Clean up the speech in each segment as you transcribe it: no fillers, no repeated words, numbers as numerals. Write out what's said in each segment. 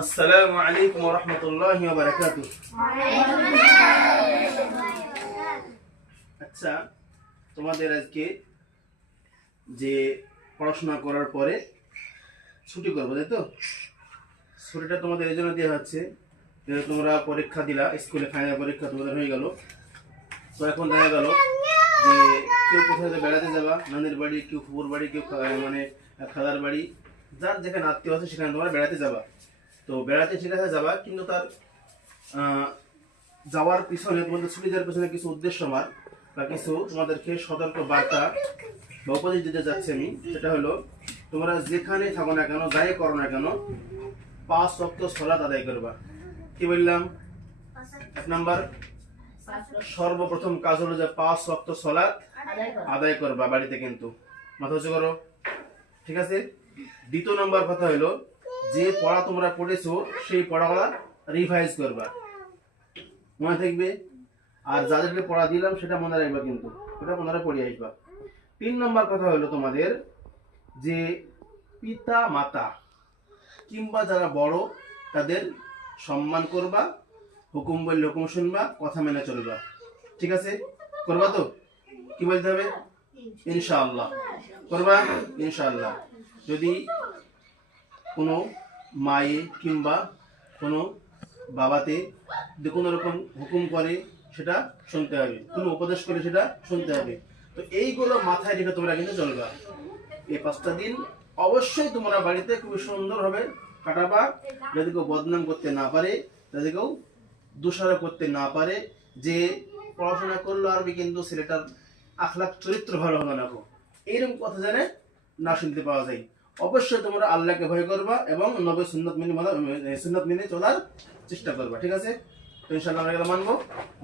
আসসালামু আলাইকুম ওয়া রাহমাতুল্লাহি ওয়া বারাকাতুহু। আচ্ছা, তোমাদের আজকে যে পড়াশোনা করার পরে ছুটি করবো, তাই তো? ছুটিটা তোমাদের এই জন্য দেওয়া হচ্ছে যে তোমরা পরীক্ষা দিলা, স্কুলে ফাইনাল পরীক্ষা তোমাদের হয়ে গেল। তো এখন দেখা গেল যে কেউ কোথাও বেড়াতে যাবা, নানির বাড়ি, কেউ ফুপুর বাড়ি, কেউ মানে খালার বাড়ি, যার যেখানে আত্মীয় আছে সেখানে তোমরা বেড়াতে যাবা। তো বেড়াতে সেখানে যাবা, কিন্তু তার যাওয়ার পিছনে, তোমাদের ছুটি দেওয়ার পিছনে কিছু উদ্দেশ্য আমার বা কিছু তোমাদেরকে সতর্ক বার্তা বা উপদেশ দিতে যাচ্ছি আমি। সেটা হলো, তোমরা যেখানে থাকো না কেন, যাই করো না কেন, 5 ওয়াক্ত সালাত আদায় করবা। কি বললাম? 1 নাম্বার, সর্বপ্রথম কাজ হলো যে 5 ওয়াক্ত সালাত আদায় করবা বাড়িতে, কিন্তু মাথা উঁচু করো, ঠিক আছে? 2 নম্বর কথা হলো, যে পড়া তোমরা পড়েছো সেই পড়াগুলা রিভাইজ করবা, মনে থাকবে। আর যাদেরকে পড়া দিলাম সেটা মনে রাখবা, কিন্তু ওটা মনে পড়ে আসবা। 3 নম্বর কথা হলো, তোমাদের যে পিতা মাতা কিংবা যারা বড় তাদের সম্মান করবা, হুকুম বললে হুকুম শুনবা, কথা মেনে চলবা, ঠিক আছে? করবা তো? কি বলতে হবে? ইনশাআল্লাহ করবা, ইনশাআল্লাহ। যদি কোনো মায়ে কিংবা কোনো বাবাতে যদি কোনো রকম হুকুম করে সেটা শুনতে হবে, কোনো উপদেশ করে সেটা শুনতে হবে। তো এইগুলো মাথায় রেখে তোমরা কিন্তু চলবা। এই 5টা দিন অবশ্যই তোমরা বাড়িতে খুবই সুন্দরভাবে কাটাবা, যাতে কেউ বদনাম করতে না পারে, যাতে কেউ দোষারোপ করতে না পারে যে পড়াশোনা করলো আরবি কিন্তু ছেলেটার আখলাক চরিত্র ভালো হলো না, এইরকম কথা জানে না শুনতে পাওয়া যায়। অবশ্যই তোমরা আল্লাহকে ভয় করবা এবং নবী সুন্নাত মেনে চলার চেষ্টা করবা, ঠিক আছে? তো ইনশাআল্লাহ আমরা এগুলো মানবো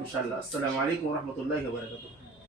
ইনশাআল্লাহ। আসসালামু আলাইকুম ওয়া রাহমাতুল্লাহি ওয়া বারাকাতুহু।